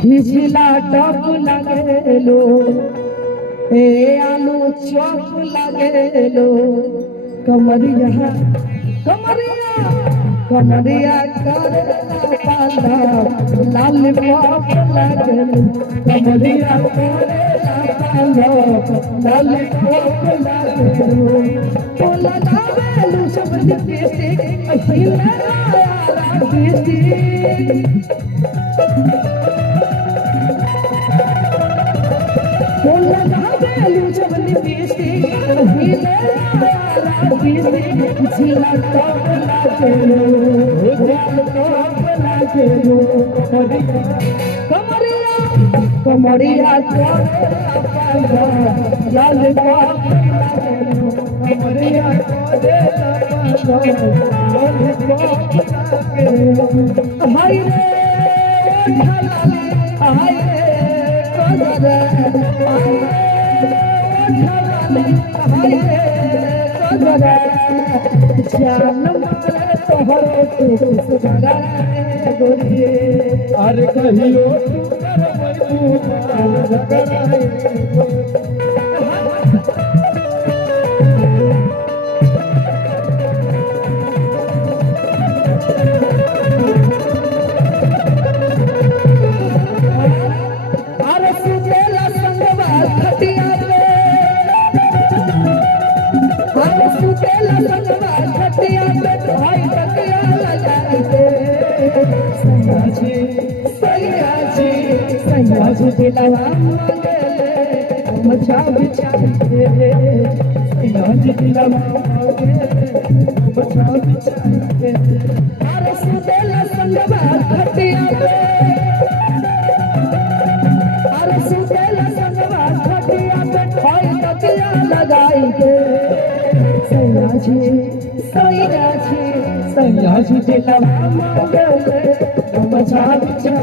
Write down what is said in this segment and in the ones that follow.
खिचला टप लगेलो ए आलू चौप लगेलो कमरिया कमरिया कमरिया करेला पाला लाल पॉप लगेलो कमरिया करेला पाला लाल पॉप लगेलो तो लगावेलो सब देते अहिला देती कमरिया लाल कमरिया हाय रे हाय अरे कहियो दिलवा मचा बिचा दिलवा मचा बिचा अरे सुतेला संगवा खटिया अरे सुतेला संगवा खटिया पे खोई तकिया लगाई के सैया जी दिलवा मचा बिचा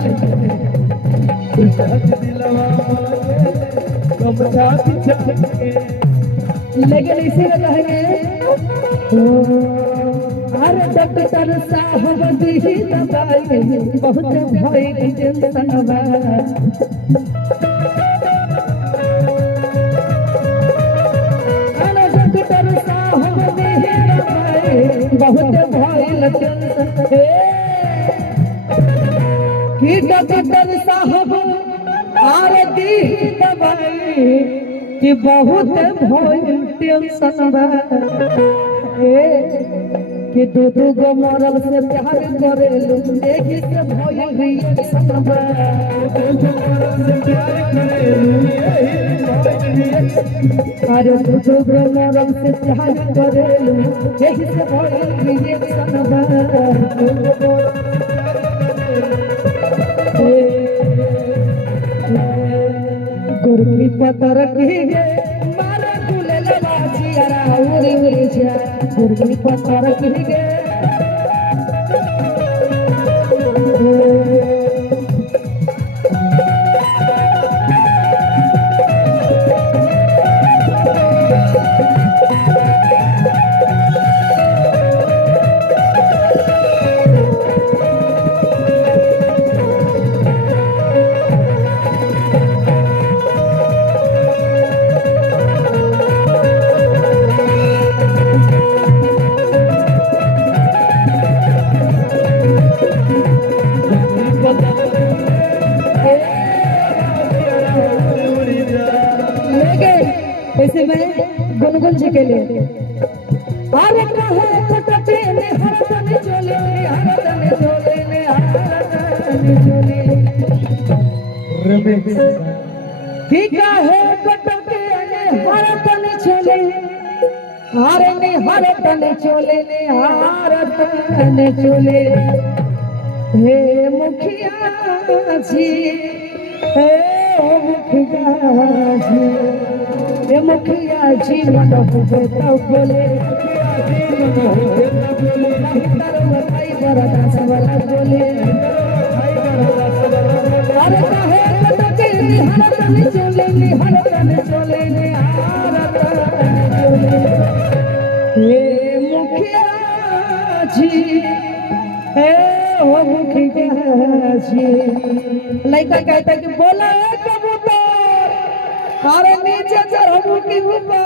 लेकिन इसी में कहेंगे अरे डॉक्टर साहब दी दवाई बहुत भाई टेंशन डॉक्टर साहब दी दवाई बहुत भाई टेंशन कि डॉक्टर साहब आरती दवाई कि बहुत भइल टेंशन बा कि दो गो मरल से प्यार करेलू एक से भइल रिएक्शन बा अरे दो गो मरल से प्यार करेलू एक से भइल रिएक्शन बा गुरकी पतर की गे मारा कुले लबाजी अरा उरी उरी जा गुरकी पतर की गे ऐसे में गुनगुन जी के लिए अरे कहे कटते ने हरतन चले हरतन चले ने हरतन चले की कहे कटते ने हरतन चले हरे ने हरतन चले ने हरतन चले हे मुखिया जी हे मुखिया जी ये मुखिया जी मन होवे तो बोले बताई बरदा सवाल बोले अरे काहे कटके हरतन चले हरतन चले ये मुखिया जी हे ओ मुखिया जी लड़का कहता है कि बोला है कबूतर अरे नीचे चढ़ू की ऊपर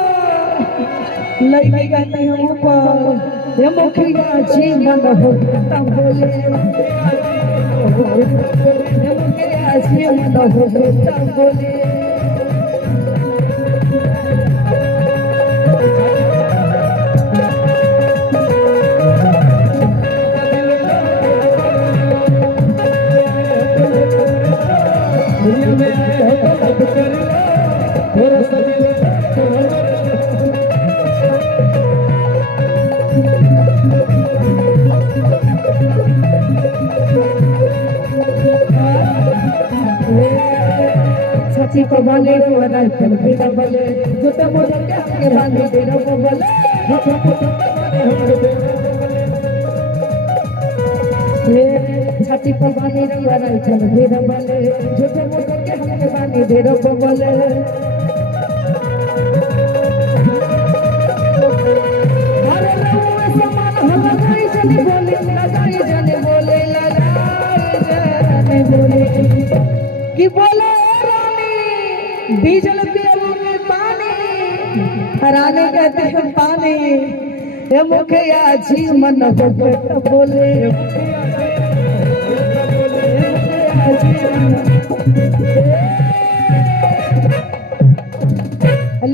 लड़की कहते हैं ऊपर ये मुखिया जी मन हो तब बोले ये मुखिया जी मन हो तब बोले सची को बोले वाला चल बिना बोले झूठा मोटा क्या के बांधे तेरा को बोले झूठा मोटा ये छाती को बांधे वाला चल बिना बोले झूठा मोटा क्या के बांधे तेरा को बोले अरे लो समान होला नहीं जने बोले लगाई जने बोले लगाई जने बोले कि बोले डीजल पियो में पानी रानी कहते हैं पानी ये मुखिया जी मन हो बोले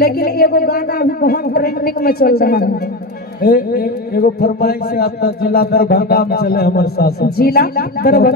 लेकिन एगो गाना अभी बहुत ट्रेंडिंग में चल रहा है एगो फरमाइश से आपका जिला दरभंगा में चले हमारे साथ जिला दरभंगा